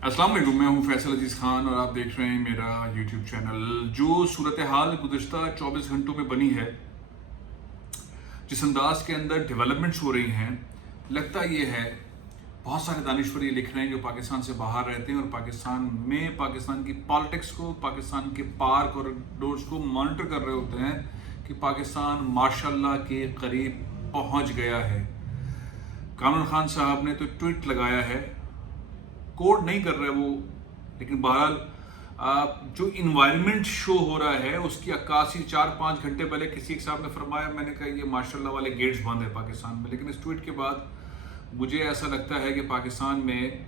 अस्सलाम वालेकुम, मैं हूं फैसल अजीज़ खान और आप देख रहे हैं मेरा यूट्यूब चैनल। जो सूरत हाल गुज़श्ता 24 घंटों में बनी है, जिस अंदाज के अंदर डेवलपमेंट्स हो रही हैं, लगता ये है बहुत सारे दानिश्वर ये लिख रहे हैं जो पाकिस्तान से बाहर रहते हैं और पाकिस्तान में पाकिस्तान की पॉलिटिक्स को, पाकिस्तान के पार कॉरिडोर्स को मॉनिटर कर रहे होते हैं कि पाकिस्तान माशाल्लाह के करीब पहुंच गया है। कामरान खान साहब ने तो ट्वीट लगाया है, कोड नहीं कर रहे वो, लेकिन बहरहाल जो इन्वायरमेंट शो हो रहा है उसकी अक्कासी 4-5 घंटे पहले किसी एक साहब ने फरमाया, मैंने कहा ये माशाल्लाह वाले गेट्स बंद है पाकिस्तान में। लेकिन इस ट्वीट के बाद मुझे ऐसा लगता है कि पाकिस्तान में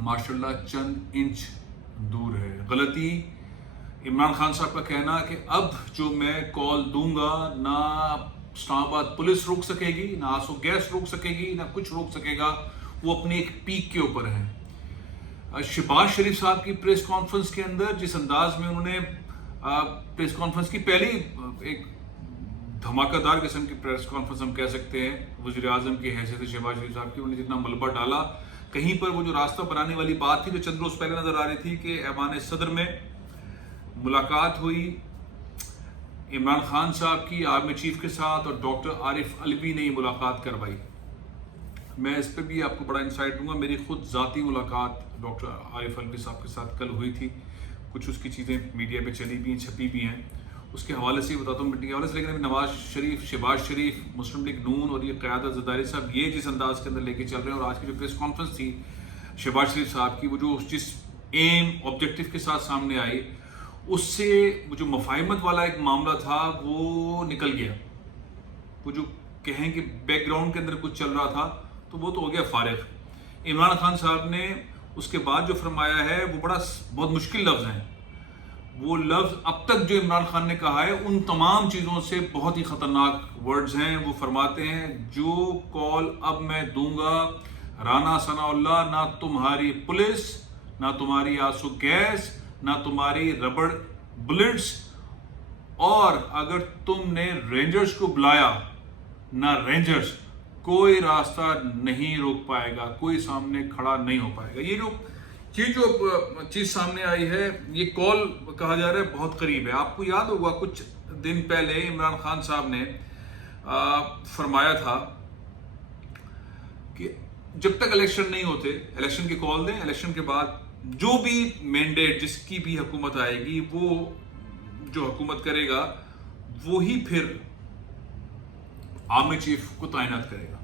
माशाल्लाह चंद इंच दूर है। गलती इमरान खान साहब का कहना कि अब जो मैं कॉल दूंगा ना इस्लामाबाद पुलिस रोक सकेगी, ना आंसू गैस रोक सकेगी, ना कुछ रोक सकेगा, वो अपनी एक पीक के ऊपर है। शहबाज शरीफ साहब की प्रेस कॉन्फ्रेंस के अंदर जिस अंदाज में उन्होंने प्रेस कॉन्फ्रेंस की पहली एक धमाकेदार किस्म की प्रेस कॉन्फ्रेंस हम कह सकते हैं वज़ीर आज़म की हैसियत से शहबाज शरीफ साहब की, उन्होंने जितना मलबा डाला, कहीं पर वो जो रास्ता बनाने वाली बात थी जो चंद रोज पहले नजर आ रही थी कि ऐवान सदर में मुलाकात हुई इमरान खान साहब की आर्मी चीफ के साथ और डॉक्टर आरिफ अलवी ने ये मुलाकात करवाई। मैं इस पर भी आपको बड़ा इंसाइट दूंगा। मेरी खुद ज़ाती मुलाकात डॉक्टर आरिफ अलवी साहब के साथ कल हुई थी। कुछ उसकी चीज़ें मीडिया पे चली भी हैं, छपी भी हैं, उसके हवाले से ही बताता हूँ मीटिंग के हवाले से। लेकिन अभी नवाज शरीफ, शहबाज शरीफ, मुस्लिम लीग नून और ये क़यादत ज़रदारी साहब ये जिस अंदाज के अंदर लेके चल रहे हैं, और आज की जो प्रेस कॉन्फ्रेंस थी शहबाज शरीफ साहब की, वो जो जिस एम ऑब्जेक्टिव के साथ सामने आई, उससे वो जो मफाहिमत वाला एक मामला था वो निकल गया। वो जो कहें कि बैकग्राउंड के अंदर कुछ चल रहा था तो वो तो हो गया फारिग। इमरान खान साहब ने उसके बाद जो फरमाया है वो बहुत मुश्किल लफ्ज़ हैं। वो लफ्ज़ अब तक जो इमरान खान ने कहा है उन तमाम चीज़ों से बहुत ही ख़तरनाक वर्ड्स हैं। वो फरमाते हैं, जो कॉल अब मैं दूंगा राना सनाउल्लाह, ना तुम्हारी पुलिस, ना तुम्हारी आंसू गैस, ना तुम्हारी रबड़ बुलेट्स, और अगर तुमने रेंजर्स को बुलाया ना रेंजर्स, कोई रास्ता नहीं रोक पाएगा, कोई सामने खड़ा नहीं हो पाएगा। ये जो चीज़ सामने आई है, ये कॉल कहा जा रहा है बहुत करीब है। आपको याद होगा कुछ दिन पहले इमरान खान साहब ने फरमाया था कि जब तक इलेक्शन नहीं होते, इलेक्शन की कॉल दें, इलेक्शन के बाद जो भी मैंडेट जिसकी भी हुकूमत आएगी, वो जो हुकूमत करेगा वो ही फिर आर्मी चीफ को तैनात करेगा।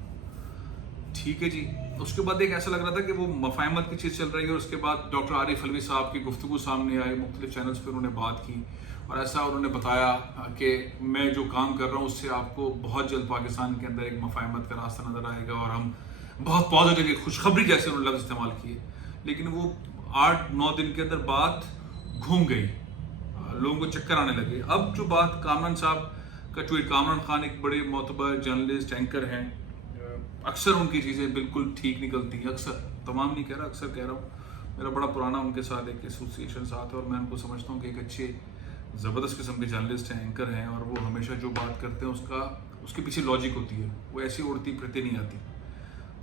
ठीक है जी। उसके बाद एक ऐसा लग रहा था कि वो मफाहमत की चीज़ चल रही है, और उसके बाद डॉक्टर आरिफ अलवी साहब की गुफ्तगू सामने आई, मुख्तलिफ चैनल्स पर उन्होंने बात की और ऐसा उन्होंने बताया कि मैं जो काम कर रहा हूँ उससे आपको बहुत जल्द पाकिस्तान के अंदर एक मफाहमत का रास्ता नज़र आएगा, और हम बहुत पॉजिटिव, खुशखबरी जैसे उन्होंने लफ्ज़ इस्तेमाल किए। लेकिन वो 8-9 दिन के अंदर बात घूम गई, लोगों को चक्कर आने लगे। अब जो बात कामरान साहब का ट्वीट, कामरान खान एक बड़े मोतबर जर्नलिस्ट, एंकर हैं, अक्सर उनकी चीज़ें बिल्कुल ठीक निकलती हैं, अक्सर, तमाम नहीं कह रहा, अक्सर कह रहा हूँ। मेरा बड़ा पुराना उनके साथ एक एसोसिएशन साथ है और मैं उनको समझता हूँ कि एक अच्छे ज़बरदस्त किस्म के जर्नलिस्ट हैं, एंकर हैं, और वो हमेशा जो बात करते हैं उसके पीछे लॉजिक होती है, वो ऐसी उड़ती फिरती नहीं आती।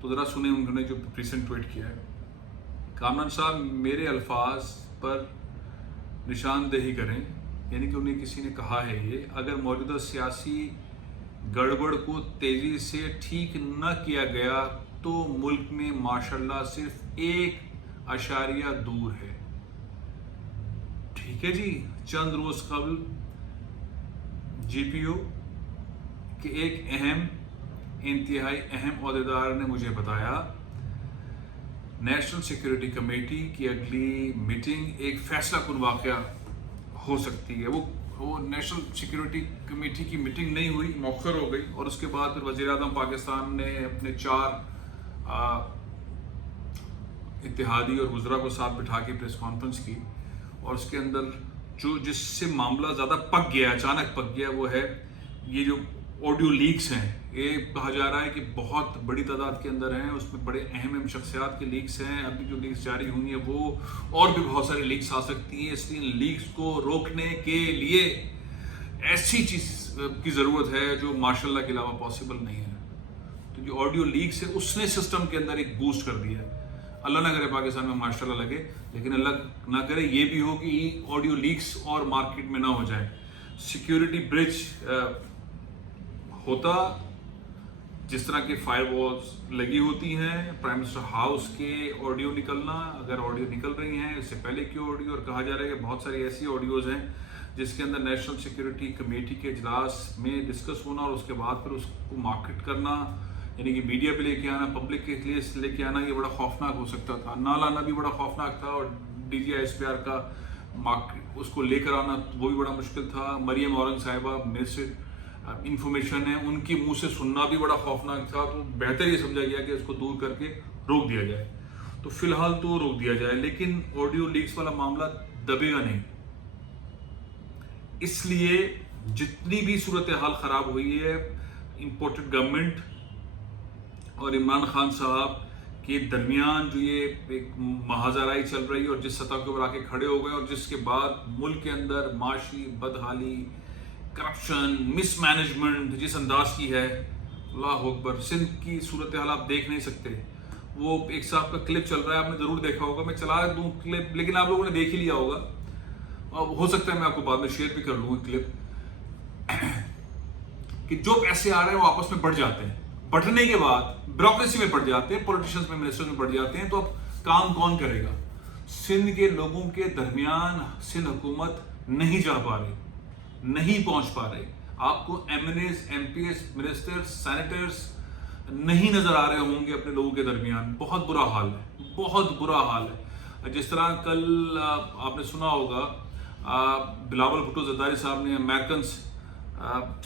तो ज़रा सुने उन्होंने जो रिसेंट ट्वीट किया है। कामरान साहब मेरे अल्फाज पर निशानदेही करें, यानी कि उन्हें किसी ने कहा है ये, अगर मौजूदा सियासी गड़बड़ को तेज़ी से ठीक न किया गया तो मुल्क में माशाल्लाह सिर्फ 1 दूर है। ठीक है जी। चंद रोज कबल जीपीओ के एक इंतहाई अहम ओहदेदार ने मुझे बताया नेशनल सिक्योरिटी कमेटी की अगली मीटिंग एक फैसला कुन वाक़या हो सकती है। वो नेशनल सिक्योरिटी कमेटी की मीटिंग नहीं हुई, मौखर हो गई, और उसके बाद फिर वज़ीर आज़म पाकिस्तान ने अपने 4 इत्तेहादी और वज़रा को साथ बिठा के प्रेस कॉन्फ्रेंस की, और उसके अंदर जो जिससे मामला ज़्यादा पक गया, अचानक पक गया, वो है ये जो ऑडियो लीक्स हैं। ये कहा जा रहा है कि बहुत बड़ी तादाद के अंदर हैं, उसमें बड़े अहम शख्सियात के लीक्स हैं। अभी जो लीक्स जारी हुई हैं वो और भी बहुत सारी लीक्स आ सकती हैं, इसलिए लीक्स को रोकने के लिए ऐसी चीज़ की ज़रूरत है जो माशाल्लाह के अलावा पॉसिबल नहीं है। तो जो ऑडियो लीक्स है उसने सिस्टम के अंदर एक बूस्ट कर दिया है। اللہ نہ کرے پاکستان میں ماشاءاللہ لگے، لیکن اللہ نہ کرے یہ بھی ہو کہ آڈیو لیکس اور مارکیٹ میں نہ ہو جائے. سیکیورٹی برج ہوتا جس طرح کی فائر والز لگی ہوتی ہیں، پرائم منسٹر ہاؤس کے آڈیو نکلنا، اگر آڈیو نکل رہی ہیں اس سے پہلے کی آڈیو، اور کہا جا رہا ہے کہ بہت ساری ایسی آڈیوز ہیں جس کے اندر نیشنل سیکیورٹی کمیٹی کے اجلاس میں ڈسکس ہونا اور اس کے بعد پھر اس کو مارکیٹ کرنا، یعنی کہ میڈیا پہ لے کے آنا، پبلک کے لیے لے کے آنا، یہ بڑا خوفناک ہو سکتا تھا. نہ لانا بھی بڑا خوفناک تھا، اور D G S P R کا اس کو لے کر آنا وہ بھی بڑا مشکل تھا. مریم اورنگ صاحبہ منسٹر انفارمیشن ہے، ان کی منہ سے سننا بھی بڑا خوفناک تھا. تو بہتر یہ سمجھا گیا کہ اس کو دور کر کے روک دیا جائے. تو فی الحال تو روک دیا جائے، لیکن آڈیو لیکس والا معاملہ دبے گا نہیں. اس لیے جتنی بھی صورتحال خراب ہوئی ہے، امپورٹڈ گورنمنٹ اور عمران خان صاحب کے درمیان جو یہ ایک مہاجرائی چل رہی ہے، اور جس سطح کے اوپر آ کے کھڑے ہو گئے، اور جس کے بعد ملک کے اندر معاشی بدحالی، کرپشن، مس مینجمنٹ جس انداز کی ہے، اللہ اکبر. سندھ کی صورتحال آپ دیکھ نہیں سکتے. وہ ایک صاحب کا کلپ چل رہا ہے، آپ نے ضرور دیکھا ہوگا، میں چلا دوں کلپ لیکن آپ لوگوں نے دیکھ ہی لیا ہوگا، ہو سکتا ہے میں آپ کو بعد میں شیئر بھی کر لوں کلپ، کہ جو پیسے آ رہے ہیں وہ آپس میں بڑھ جاتے ہیں، بڑھنے کے بعد بیوروکریسی میں بڑھ جاتے ہیں، پولیٹیشنز میں، منسٹر میں بڑھ جاتے ہیں. تو اب کام کون کرے گا؟ سندھ کے لوگوں کے درمیان سندھ حکومت نہیں جا پا رہی، نہیں پہنچ پا رہے. آپ کو MNAs, MPs, ministers, senators نہیں نظر آ رہے ہوں گے اپنے لوگوں کے درمیان. بہت برا حال ہے، بہت برا حال ہے. جس طرح کل آپ نے سنا ہوگا بلاول بھٹو زرداری صاحب نے امریکنز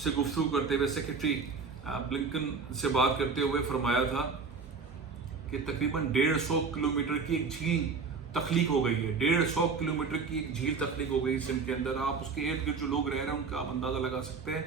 سے گفتگو کرتے ہوئے سیکرٹری بلنکن سے بات کرتے ہوئے فرمایا تھا کہ تقریباً 150 کلومیٹر کی ایک جھیل تخلیق ہو گئی ہے. 150 کلومیٹر کی ایک جھیل تخلیق ہو گئی سندھ کے اندر. آپ اس کے ارد گرد جو لوگ رہ رہے ہیں ان کا آپ اندازہ لگا سکتے ہیں.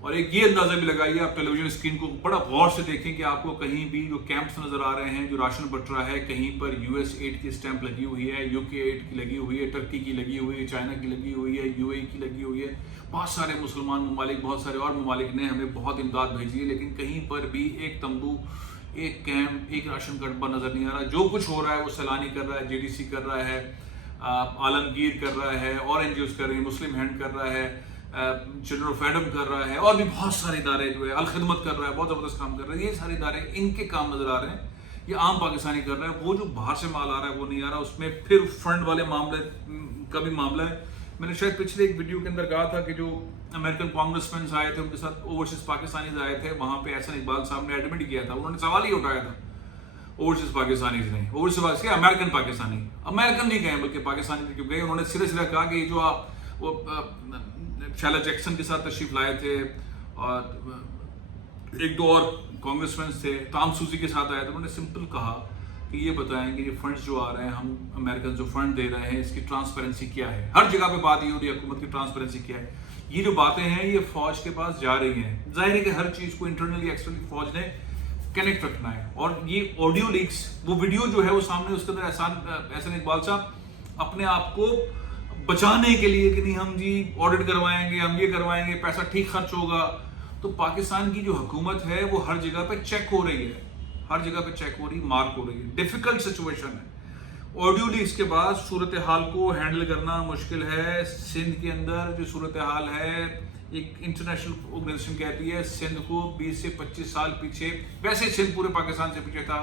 اور ایک یہ اندازہ بھی لگائیے، آپ ٹیلی ویژن اسکرین کو بڑا غور سے دیکھیں کہ آپ کو کہیں بھی جو کیمپس نظر آ رہے ہیں، جو راشن بٹ رہا ہے، کہیں پر یو ایس ایڈ کی اسٹیمپ لگی ہوئی ہے، یو کے ایڈ کی لگی ہوئی ہے، ٹرکی کی لگی ہوئی ہے، چائنا کی لگی ہوئی ہے، یو اے کی لگی ہوئی ہے. بہت سارے مسلمان ممالک، بہت سارے اور ممالک نے ہمیں بہت امداد بھیجی ہے، لیکن کہیں پر بھی ایک تمبو، ایک کیمپ، ایک راشن کا ڈبہ نظر نہیں آ رہا. جو کچھ ہو رہا ہے وہ سیلانی کر رہا ہے، جے ڈی سی کر رہا ہے، عالمگیر کر رہا ہے، اور این جی اوز کر رہے ہیں، مسلم ہینڈ کر رہا ہے، چلڈرن آف فریڈم کر رہا ہے، اور بھی بہت سارے ادارے جو ہے، الخدمت کر رہا ہے، بہت زبردست کام کر رہا ہے. یہ سارے ادارے ان کے کام نظر آ رہے ہیں. یہ عام پاکستانی کر رہا ہے. وہ جو باہر سے مال آ رہا ہے وہ نہیں آ رہا. اس میں پھر فنڈ والے معاملے کا بھی معاملہ ہے. میں نے شاید پچھلے ایک ویڈیو کے اندر کہا تھا کہ جو امریکن کانگریس مینس آئے تھے، ان کے ساتھ اوورسیز پاکستانیز آئے تھے، وہاں پہ احسن اقبال صاحب نے ایڈمٹ کیا تھا، انہوں نے سوال ہی اٹھایا تھا اوورسیز پاکستانیز نے، اوورسیز امریکن پاکستانی، امریکن نہیں کہیں بلکہ پاکستانی کیوں گئے. انہوں نے سیدھے سیدھا کہا کہ یہ جو آپ وہ شیلا جیکسن کے ساتھ تشریف لائے تھے، اور ایک دو اور کانگریس مینس تھے، ٹام سوزی کے ساتھ آئے تھے، انہوں نے سمپل کہا کہ یہ بتائیں کہ یہ فنڈز جو آ رہے ہیں، ہم امریکن جو فنڈ دے رہے ہیں، اس کی ٹرانسپیرنسی کیا ہے. ہر جگہ پہ بات یہ ہو رہی ہے حکومت کی ٹرانسپیرنسی کیا ہے. یہ جو باتیں ہیں یہ فوج کے پاس جا رہی ہیں. ظاہر ہے کہ ہر چیز کو انٹرنلی ایکسٹرنلی فوج نے کنیکٹ رکھنا ہے. اور یہ آڈیو لیکس، وہ ویڈیو جو ہے وہ سامنے، اس کے اندر احسن اقبال صاحب اپنے آپ کو بچانے کے لیے کہ نہیں ہم جی آڈٹ کروائیں گے، ہم یہ کروائیں گے، پیسہ ٹھیک خرچ ہوگا. تو پاکستان کی جو حکومت ہے وہ ہر جگہ پہ چیک ہو رہی ہے، ہر جگہ پہ چیک ہو رہی ہے، مارک ہو رہی ہے. ڈیفیکلٹ سچویشن ہے. آڈیو لیکس کے بعد صورتحال کو ہینڈل کرنا مشکل ہے. سندھ کے اندر جو صورتحال ہے، ایک انٹرنیشنل آرگنائزیشن کہتی ہے سندھ کو 20 سے 25 سال پیچھے، ویسے سندھ پورے پاکستان سے پیچھے تھا،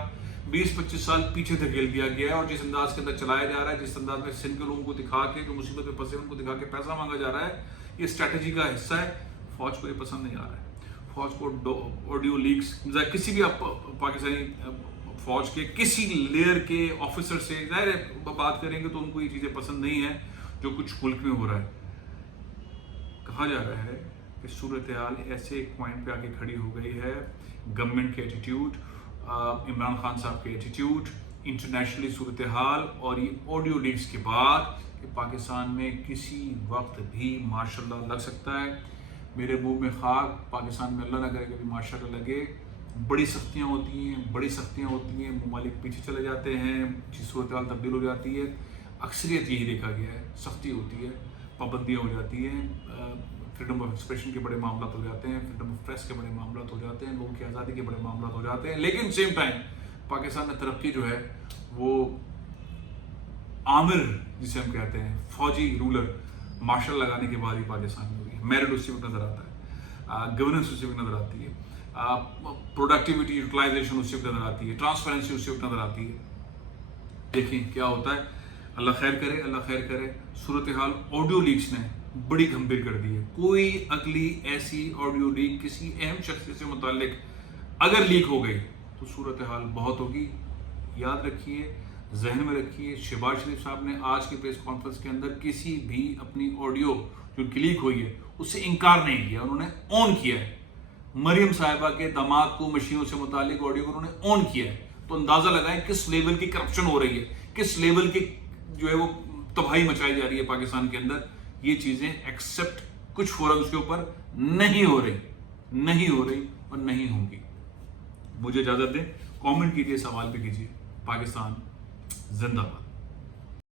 20-25 سال پیچھے دھکیل دیا گیا ہے. اور جس انداز کے اندر چلایا جا رہا ہے، جس انداز میں سندھ کے لوگوں کو دکھا کے، جو مصیبت میں پھنسے ان کو دکھا کے پیسہ مانگا جا رہا ہے، یہ اسٹریٹجی کا حصہ ہے. فوج کو یہ پسند نہیں آ رہا ہے. فوج کو آڈیو لیکس، کسی بھی پاکستانی فوج کے کسی لیئر کے آفیسر سے ظاہر ہے بات کریں گے تو ان کو یہ چیزیں پسند نہیں ہیں جو کچھ ملک میں ہو رہا ہے. کہا جا رہا ہے کہ صورتحال ایسے ایک پوائنٹ پہ آ کے کھڑی ہو گئی ہے. گورنمنٹ کے ایٹیٹیوڈ، عمران خان صاحب کے ایٹیٹیوڈ، انٹرنیشنلی صورتحال، اور یہ آڈیو لیکس کے بعد کہ پاکستان میں کسی وقت بھی ماشاءاللہ لگ سکتا ہے. میرے منہ میں خاک، پاکستان میں اللہ نہ کرے کبھی ماشاءاللہ لگے. بڑی سختیاں ہوتی ہیں، بڑی سختیاں ہوتی ہیں، ممالک پیچھے چلے جاتے ہیں، صورتحال تبدیل ہو جاتی ہے. اکثریت یہی دیکھا گیا ہے، سختی ہوتی ہے، پابندیاں ہو جاتی ہیں، فریڈم آف ایکسپریشن کے بڑے معاملات ہو جاتے ہیں، فریڈم آف پریس کے بڑے معاملات ہو جاتے ہیں، لوگوں کی آزادی کے بڑے معاملات ہو جاتے ہیں. لیکن سیم ٹائم پاکستان میں ترقی جو ہے وہ आमिर जिसे हम कहते हैं, फौजी रूलर, मार्शल लगाने के बाद ही पाकिस्तान में हुई है। मेरिट उससे वक्त नजर आता है, गवर्नेंस उससे वक्त नजर आती है, प्रोडक्टिविटी यूटिलाइजेशन उससे वक्त नजर आती है, ट्रांसपेरेंसी उससे वक्त नजर आती है। देखिए क्या होता है, अल्लाह खैर करे, अल्लाह खैर करे। सूरत हाल ऑडियो लीक्स ने बड़ी गंभीर कर दी है। कोई अगली ऐसी ऑडियो लीक किसी अहम शख्स से मुतालिक अगर लीक हो गई तो सूरत हाल बहुत होगी। याद रखिए, जहन में रखिए, शहबाज शरीफ साहब ने आज की प्रेस कॉन्फ्रेंस के अंदर किसी भी अपनी ऑडियो जो उनकी लीक हुई है उससे इनकार नहीं किया, उन्होंने ऑन किया है। मरियम साहिबा के दामाद को मशीनों से मुतालिक ऑडियो को उन्होंने ऑन किया है। तो अंदाजा लगाएं किस लेवल की करप्शन हो रही है, किस लेवल की जो है वो तबाही मचाई जा रही है पाकिस्तान के अंदर। ये चीजें एक्सेप्ट कुछ फोरम्स के ऊपर नहीं हो रही और नहीं होंगी। मुझे इजाजत दें, कमेंट कीजिए, सवाल भी कीजिए। पाकिस्तान जिंदाबाद।